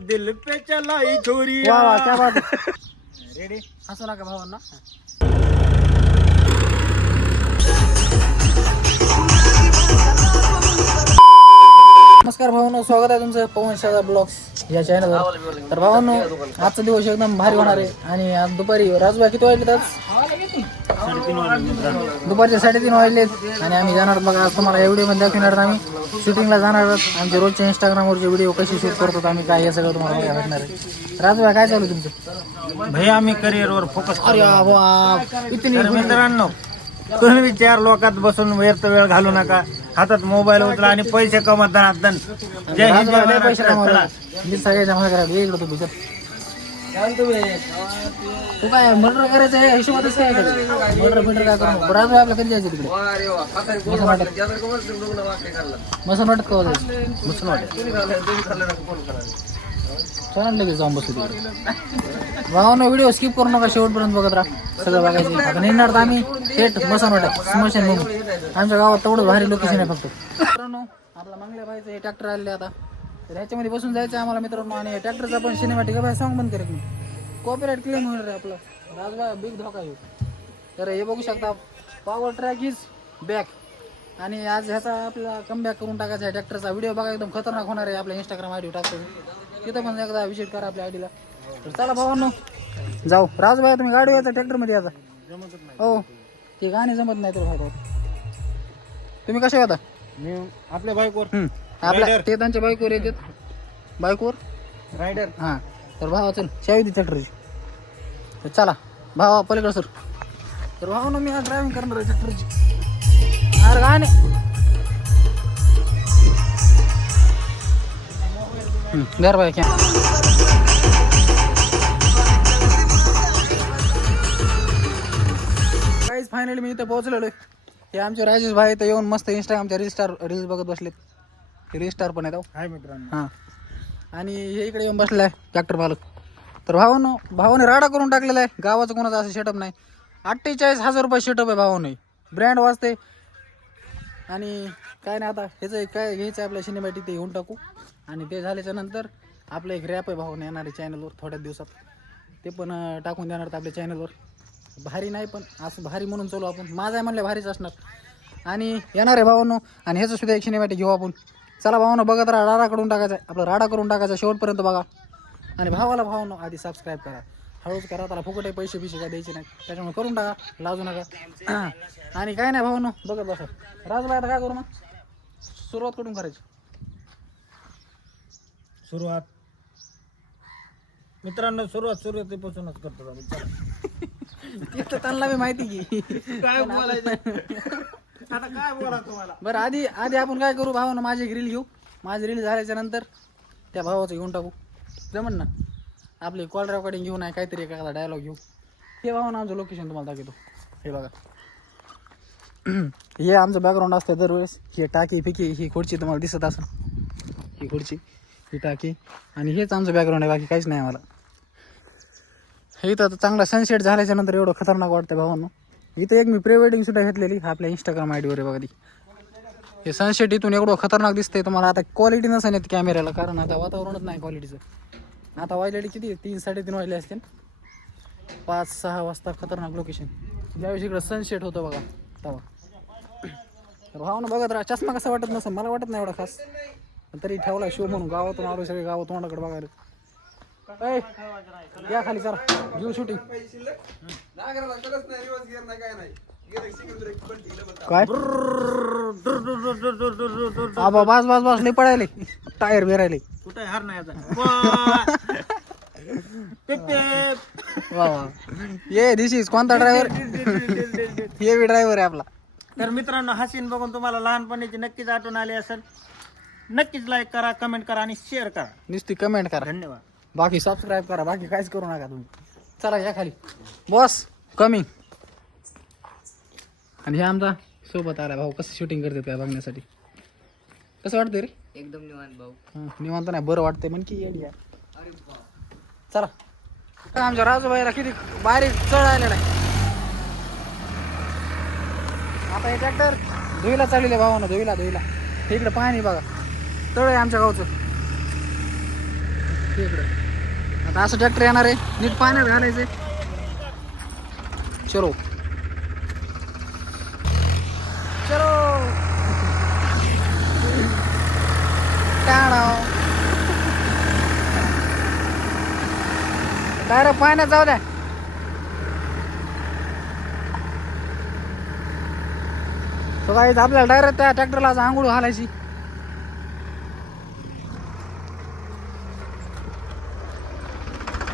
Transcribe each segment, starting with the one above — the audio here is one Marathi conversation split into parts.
दिल पे चलाई छोरी. वा वा क्या बात रेडी हसू नका भावांना. नमस्कार भावांनो, स्वागत आहे तुमचं पवन शाळा ब्लॉग्स या चॅनलवर. तर भावांनो, आजचा दिवस एकदम भारी होणार आहे. आणि आज दुपारी राजूभाई किती वाजलेत? आज दुपारचे 3:30 वाजलेत. आणि आम्ही जाणार बघा आज तुम्हाला या व्हिडिओमध्ये दाखवणार. आम्ही शूटिंगला जाणार आहोत. आमचे रोजचे इंस्टाग्रामवरचे व्हिडिओ कसे शूट करतो आम्ही, काय हे सगळं तुम्हाला बघायला भेटणार आहे. राजूभाई काय चालू तुमचं? भैया आम्ही करिअरवर फोकस. अरे बाप, इतनी मित्रांनो, तुम्ही 4 लोकात बसून व्यर्थ वेळ घालू नका. हातात मोबाईल उचला आणि पैसे कमवत जाणार. जय हिंद, जय महाराष्ट्र. पैसे कमवला मी सगळ्याच्या मागे करा वेगळं तो बिजत. तू काय मर्डर करायचं आहे हिशोबातच काय मर्डर फिल्टर काय करू? राजू आपल्याला कधी जायचं तिकडे? मसन वाटत का जायचं? मसन वाटत छान लगेच जाऊन बसू तिकडे. भावानं व्हिडिओ स्किप करू नका, शेवटपर्यंत बघत राहा. सगळं बघायचं. आता निघणार तर आम्ही थेट मसन वाटत स्मशान म्हणून. आमच्या गावात तेवढं भारी लोकेशन आहे फक्त. मित्रांनो, आपला मंगल्या भाईचं हे ट्रॅक्टर आलेले आता. तर ह्याच्यामध्ये बसून जायचं आम्हाला मित्रांनो. आणि ट्रॅक्टरचा पण सिनेमॅटिक भाई सॉंग बंद करेल मी. कॉपीराइट क्लेम होणार आहे आपलं. राजभाई बिग धोका येऊ. तर हे बघू शकता, पॉवर ट्रॅक इज बॅक. आणि आज ह्याचा आपल्याला कमबॅक करून टाकायचा आहे. ट्रॅक्टरचा व्हिडिओ बघा, एकदम खतरनाक होणार आहे. आपल्या इंस्टाग्राम आयडी टाकतो, तिथं पण एकदा विजिट करा आपल्या आयडीला. तर चला भावांनो जाऊ. राजभाई तुम्ही गाडी यायचा ट्रॅक्टरमध्ये आता? हो, ते गाणी जमत नाही तर भाऊ. तुम्ही कसे आता? मी आपल्या बाईकवर. आपल्या ते त्यांच्या बाईकवर येतात. बाईकवर रायडर. हां, तर भावा चल चावी दे ट्रॅक्टरची. तर चला भावा पलीकडे सर. तर भावानं मी आज ड्रायव्हिंग करणार आहे ट्रॅक्टरची. अरे काय नाही घर बाय क्या काहीच. फायनली मी इथं पोहोचलेलो आहे. हे आमचे राजेश भाई इथं येऊन मस्त इंस्टाग्रामच्या रील्स बघत बसलेत. ते रीस्टार पण आहेत. हाय मित्रांनो. हां, आणि हे इकडे येऊन बसलं आहे ट्रॅक्टर मालक. तर भावाने राडा करून टाकलेला आहे. गावाचं कोणाचं असं सेटअप नाही. 48,000 रुपये सेटअप आहे भावाने. ब्रँड वाजते. आणि काय नाही, आता ह्याचं काय घ्यायचं आहे आपल्या सिनेमॅटिक ते घेऊन टाकू. आणि ते झाल्याच्या नंतर आपलं एक रॅप आहे भावाने येणार आहे चॅनलवर थोड्या दिवसात. ते पण टाकून देणार आपल्या चॅनलवर. भारी नाही पण असं भारी म्हणून चालू आपण. माझा आहे म्हणलं भारीच असणार. आणि येणार आहे भावांनो. आणि ह्याचं सुद्धा एक सिनेमॅटिक घेऊ आपण. चला भावांनो बघत राहा. राडा करून टाकायचा आहे आपला. राडा करून टाकायचा शेवटपर्यंत बघा. आणि भावांनो आधी सबस्क्राईब करा. हळूच करा, त्याला फुकट पैसे काय द्यायचे नाही. त्याच्यामुळे करून टाका, लाजू नका. आणि काय नाही भावांनो बघत बसा. राजूला आता काय करू मग? सुरुवात कुठून करायची? सुरुवात मित्रांनो, सुरुवातीपासूनच करतो आम्ही. तिथं त्यांना बी माहिती की काय बोलायचं आता, काय बोला तुम्हाला. बरं आधी आपण काय करू भावानं? माझी एक रील घेऊ. माझी रील झाल्याच्या नंतर त्या भावाचं घेऊन टाकू. जमन ना? आपली कॉल रेकॉर्डिंग घेऊन आहे काहीतरी एखादा डायलॉग घेऊ. हे भावानं आमचं लोकेशन तुम्हाला दाखवतो. हे बघा, हे आमचं बॅकग्राऊंड असतं दरवेळेस. ही टाकी फिकी ही खुर्ची तुम्हाला दिसत असेल. ही खुर्ची, ही टाकी, आणि हेच आमचं बॅकग्राऊंड आहे. बाकी काहीच नाही आम्हाला. हे इथं आता चांगला सनसेट झाल्याच्या नंतर एवढं खतरनाक वाटतं भावांनो. इथं एक मी प्री वेडिंग सुद्धा घेतलेली आपल्या इंस्टाग्राम आयडीवर आहे बघा ती. हे सनसेट इथून एवढं खतरनाक दिसतंय तुम्हाला. आता क्वालिटी नसेल येत कॅमेऱ्याला, कारण आता वातावरणच नाही क्वालिटीचं. आता वाजलेली किती? 3-3:30 वाजले असते. 5-6 वाजता खतरनाक लोकेशन. ज्यावेळेस इकडं सनसेट होतं बघा तेव्हा. तर भावानं बघत राहा. चष्मा कसा वाटत नसेल, मला वाटत नाही एवढा खास, तरी ठेवला शो म्हणून. गावातून आलो सगळे, गावात तोंडाकडे बघायला. या खाली चला घेऊ शूटिंग. काय आबा बस लई पडायले. टायर बिरायले. कुठे हार नाही आता. वा ये दिस इज कोणता ड्रायव्हर? हे बी ड्रायव्हर आहे आपला. तर मित्रांनो, हा सीन बघून तुम्हाला लहानपणीची नक्कीच आठवण आली असेल. नक्कीच लाईक करा, कमेंट करा आणि शेअर करा. नुसती कमेंट करा, धन्यवाद. बाकी सबस्क्राईब करा, बाकी काहीच करू नका तुम्ही. चला या खाली. Boss coming. आणि हे आमचा सोबत आला भाऊ. कसं शूटिंग करते काय बघण्यासाठी. कसं वाटतंय रे? एकदम निवांत भाऊ. निवांत नाही, बरं वाटतंय म्हण की येडी. चला. आमच्या राजूबाईला किती बारीक चढ आलेला आहे. आता हे ट्रॅक्टर धुईला चाललेलं भावानं. धुईला इकडे पाणी बघा. तळ आहे आमच्या गावचं. इकडं आता असं ट्रॅक्टर येणार आहे, नीट पाण्यात घालायचंय. चलो चलो डायरेक्ट पाण्यात जाऊ द्या. तो काय आपल्याला डायरेक्ट त्या ट्रॅक्टरला आंघोळ घालायची.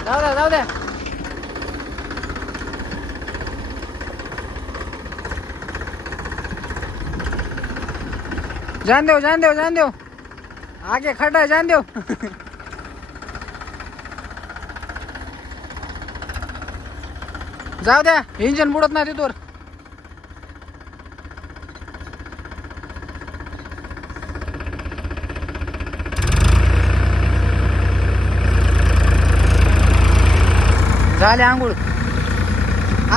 जाऊ द्या जाऊ द्या. जान दो जान दो जान दो, आगे खड्डा है, जान दो. जाऊ द्या, इंजन बुडत नाही तिथवर. झाले आंघोळ.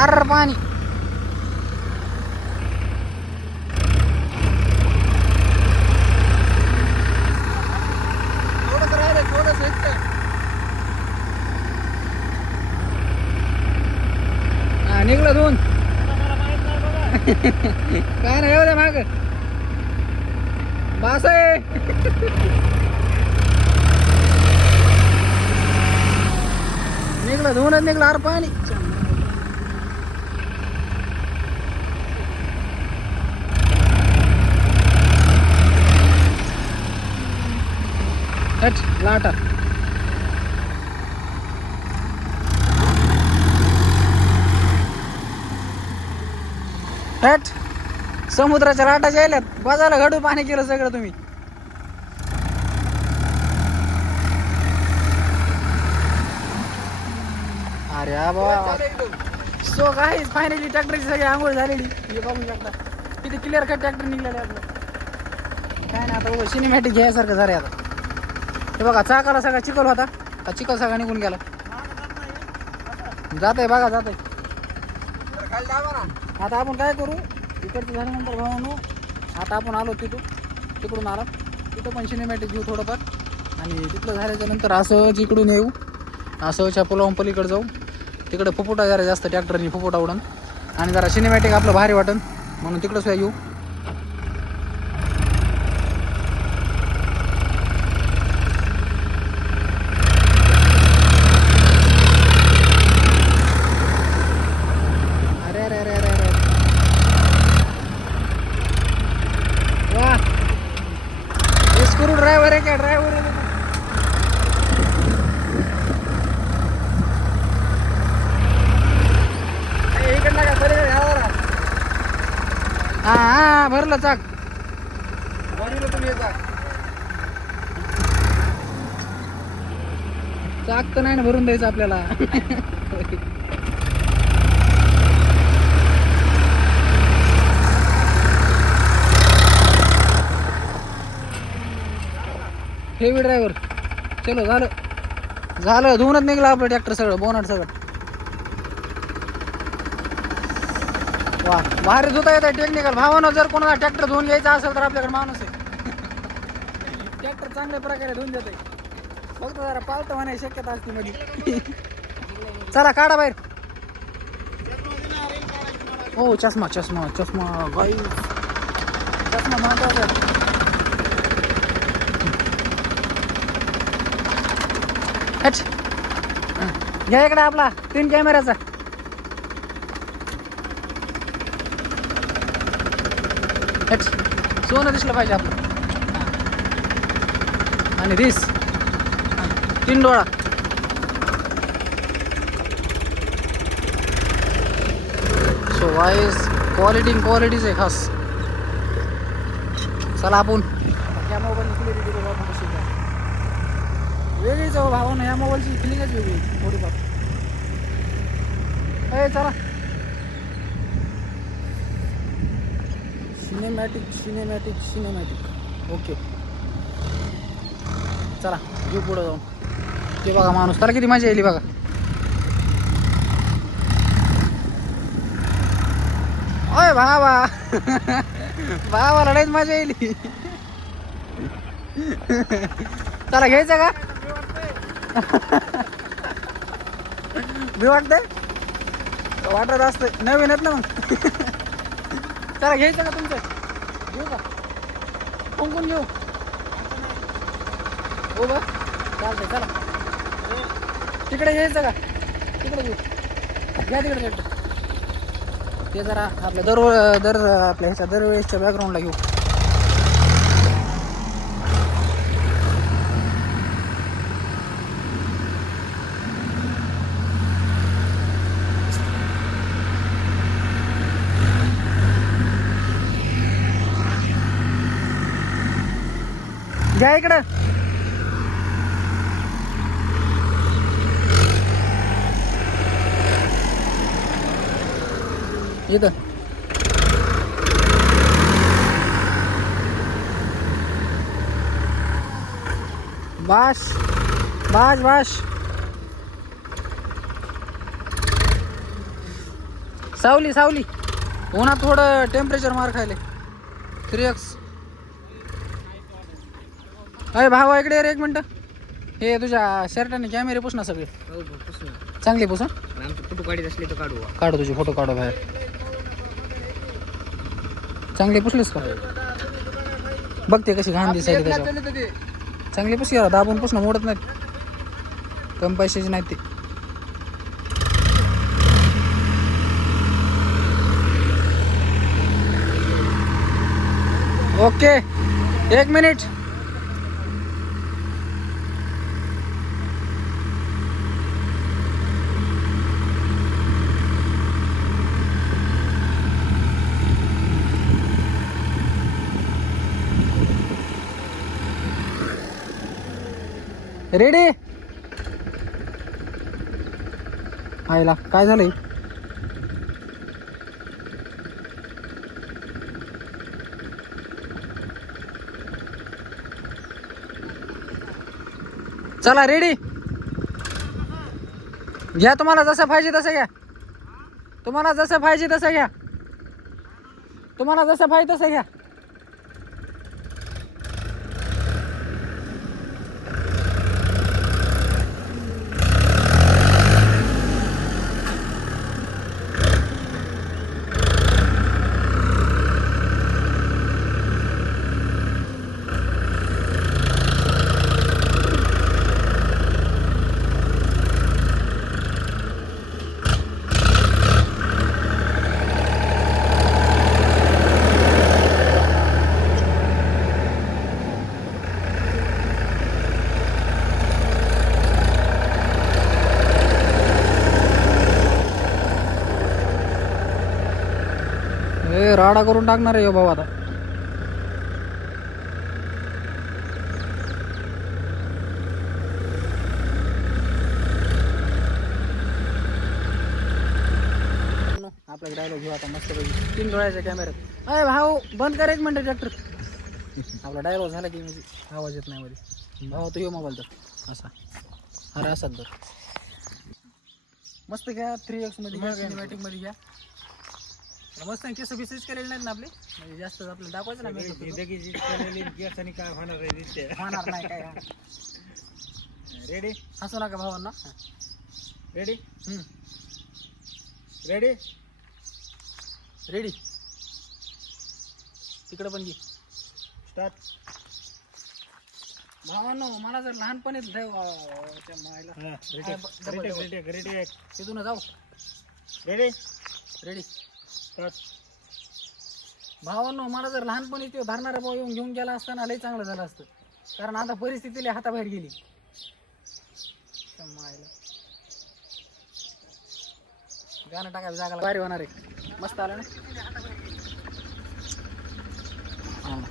आर पाणी. निघलं धुवून. काय नाही, येऊ दे माग. बास आहे. निघलं धुवूनच निघलं. अरे पाणी. लाटा. हट, समुद्राच्या लाटा यायल्यात. बाजाला घडू पाणी केलं सगळं तुम्ही. अरे बाबा, सो काय फायनली ट्रॅक्टरची सगळी आंघोळ झालेली. हे बघू शकता किती क्लिअर कट ट्रॅक्टर निघलेले आपलं. काय नाही, आता बघा सिनेमॅटिक घ्यायसारखं झालं आता. हे बघा चाकाला सगळा चिखल होता, चिखल सगळा निघून गेला. जात आहे बघा, जात आहे. आता आपण काय करू, इकडचं झाल्यानंतर भावानो आता आपण आलो तिकडून आला तिथं पण सिनेमॅटिक घेऊ थोडंफार. आणि तिथलं झाल्याच्या नंतर असं इकडून येऊ, असं पुलावून पलीकडे जाऊ. तिकडे फुफुटा जरा जास्त ट्रॅक्टरनी फुफुटा उडन आणि जरा सिनेमॅटिक आपलं भारी वाटन म्हणून तिकडं सुद्धा येऊ. ड्रायव्हर आहे का? ड्रायव्हर आहे. इकडनं का पलीकडे घाला. हा हा, भरलं चाक. भरलं तुम्ही चाक तर नाही ना भरून द्यायचं आपल्याला. Heavy driver. चलो झालं धुवूनच निघलं आपलं ट्रॅक्टर सगळं, बोनट सगळं. वा, भारी धुता येत आहे टेक्निकल. भावानं जर कोणाला ट्रॅक्टर धुवून घ्यायचा असेल तर आपल्याकडे माणूस आहे. ट्रॅक्टर चांगल्या प्रकारे धुवून देत आहे. फक्त जरा पालत होण्याची शक्यता असते मध्ये. चला काढा बाहेर. हो, चष्मा चष्मा चष्मा गाई. चष्मा महत्वाचा. घ्या इकडे आपला 3 कॅमेराचा. सोनं दिसलं पाहिजे आपलं. आणि दिस 3 डोळा. सो वाईज क्वालिटीज आहे खास. चला आपण या मोबाईल क्लिअरिटी बघू आपण कशी काय. वेगळीच हो भावानं, या मोबाईलची फिलिंगच वेगळी थोडीफार. चला सिनेमॅटिक ओके. चला घेऊ पुढं जाऊन. ते बघा माणूस, त्याला किती मजा येईल बघा. ओय भावा, भावाला लयच मजा येईल. चला घ्यायचं का? मी वाटतंय वाटत असतं नवीन आहेत ना मग. चला घ्यायचं का तुमचं? घेऊ का? कोण घेऊ? हो बा चालतंय चला. तिकडे घ्यायचं का? तिकडे घेऊ. घ्या तिकडे भेटतं. ते जरा आपल्या आपल्या ह्याच्या दरवेळेसच्या बॅकग्राऊंडला घेऊ. घ्या इकडं. इथं बाश बाश बाश. सावली सावली उन्हात थोडं टेम्परेचर मार खायले. 3x. अरे भावा इकडे रे एक मिनटं. हे तुझ्या शर्टाने कॅमेरे पुस ना सगळे. चांगले पुस. आमचे फोटो काढत असले तर काढू. काढू तुझे फोटो काढू बाहेर. चांगले पुसलेस का? बघते कशी घाण दिसायची त्याच्यावर. चांगले पुस यार. दाबून पुसणं मोडत नाहीत. कमी पैशाचे नाहीत ते. Okay 1 minute. रेडी. आयला काय झालंय? चला रेडी. घ्या तुम्हाला जसं पाहिजे तसं घ्या. तुम्हाला जसं पाहिजे तसं घ्या. तुम्हाला जसं पाहिजे तसं घ्या. राडा करून टाकणार आहे भाऊ आता. आपल्याला डायलॉग घेऊ आता मस्त पैकी 3 डोळ्याच्या कॅमेऱ्यात. अरे भाऊ बंद कर 1 मिनिट ट्रॅक्टर. आपला डायलॉग झाला की म्हणजे आवाज येत नाही मध्ये. भाऊ तो मोबाईल तर असा. अरे असाच तर मस्त घ्या. 3x मध्ये घ्या. सिनेमॅटिक मध्ये घ्या. मस्त केस बिसेस केलेले नाहीत ना आपले. म्हणजे जास्त आपल्याला दाखवायचं ना. काय होणार आहे? होणार नाही काय. रेडी. हसू नका भावांना. रेडी. रेडी. रेडी. तिकडे पण घे. स्टार्ट. भावांनो मला जर लहानपणीच तिथून जाऊ. रेडी. रेडी. स्टार्ट. भावांनो मला जर लहानपणी ते धरणारा भाऊ येऊन घेऊन गेला असताना लई चांगलं झालं असतं. कारण आता परिस्थिती हाताबाहेर गेली. गाणं टाकायला जागा भारी होणार आहे. मस्त आलं ना.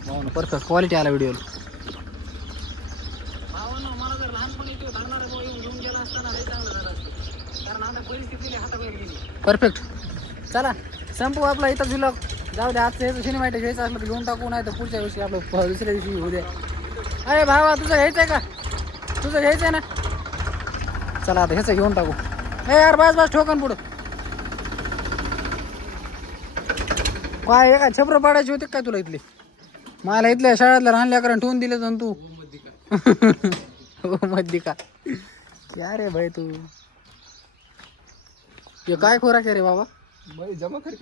भावांनो परफेक्ट क्वालिटी आला व्हिडिओ. भावांनो मला जर लहानपणी ते धरणारा भाऊ येऊन घेऊन गेला असताना लई चांगलं झालं असतं. कारण आता परिस्थिती हाताबाहेर गेली. परफेक्ट. चला संपू आपला इथं व्लॉग. जाऊ दे. आजचं ह्याचं सिनेमॅटिक घ्यायचं असलं तर घेऊन टाकू. नाही तर पुढच्या दिवशी आपलं दुसऱ्या दिवशी होऊ द्या. अरे भावा तुझं घ्यायचंय का? तुझं घ्यायचंय ना. चला आता ह्याचं घेऊन टाकू. ए यार बस बस ठोकन पुढं. काय एका छपर पाडायची होती काय तुला इथले? मला इथल्या शाळेतल्या लहान लेकरांना ठेवून दिले तर तू. हो मध्य का क्या रे भाई तू हे काय खोराक आहे रे बाबा जमा कर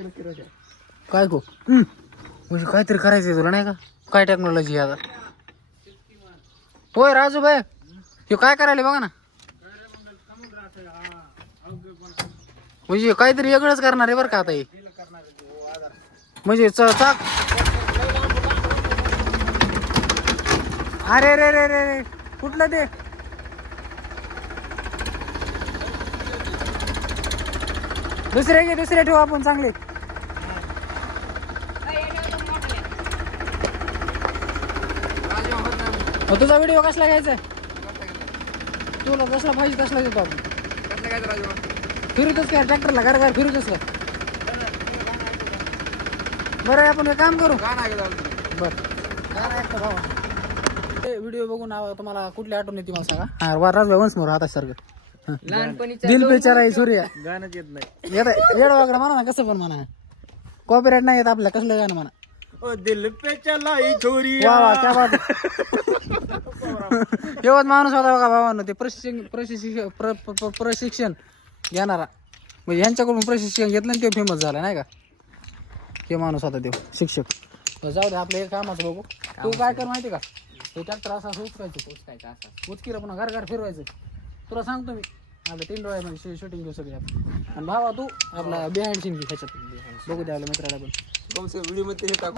काय खो म्हणजे काहीतरी करायचंय तुला नाही का काय टेक्नॉलॉजी आता होय राजू भाई हे काय करायला बघा ना म्हणजे काहीतरी वेगळंच करणार आहे बरं का आता हे म्हणजे चाक अरे रे रे रे रे कुठलं ते दुसरे ठेवू आपण चांगले तुझा व्हिडिओ कसला घ्यायचा तुला कसला पाहिजे तसला देतो आपण फिरतच काय ट्रॅक्टरला घर घर फिरतच काय बरं आपण हे काम करू बरं व्हिडिओ बघून तुम्हाला कुठली आठवण येते मला सांगा हा राजभाई वंश मोर आता सारखं लहानपणीच्या दिल बेचारा आहे सूर्य गाणंच येत नाही येत येड वाकडं म्हणा ना कसं पण म्हणा कॉपीराईट नाही येत आपल्या कसलं गाणं म्हणा ओ दिल पे चलाई छोरी वा वा क्या बात एवढ माणूस होता बघा भावानं ते प्रशिक्षण घेणारा म्हणजे यांच्याकडून प्रशिक्षण घेतलं आणि ते फेमस झाला नाही का हे माणूस होता तो शिक्षक जाऊ दे आपलं हे कामाचं बघू तू काय कर माहिती का हे ट्रॅक्टर असं उचकायचं असं उचकीला पुन्हा घर घर फिरवायचं तुला सांगतो मी आपल्या 3 डोळ्यामध्ये शूटिंग घेऊ सगळे आपण आणि भावा तू आपला बिहाइंड सीन घे ह्याच्यात बघू द्या आपल्या मित्राला पण व्हिडिओ मध्ये हे टाकू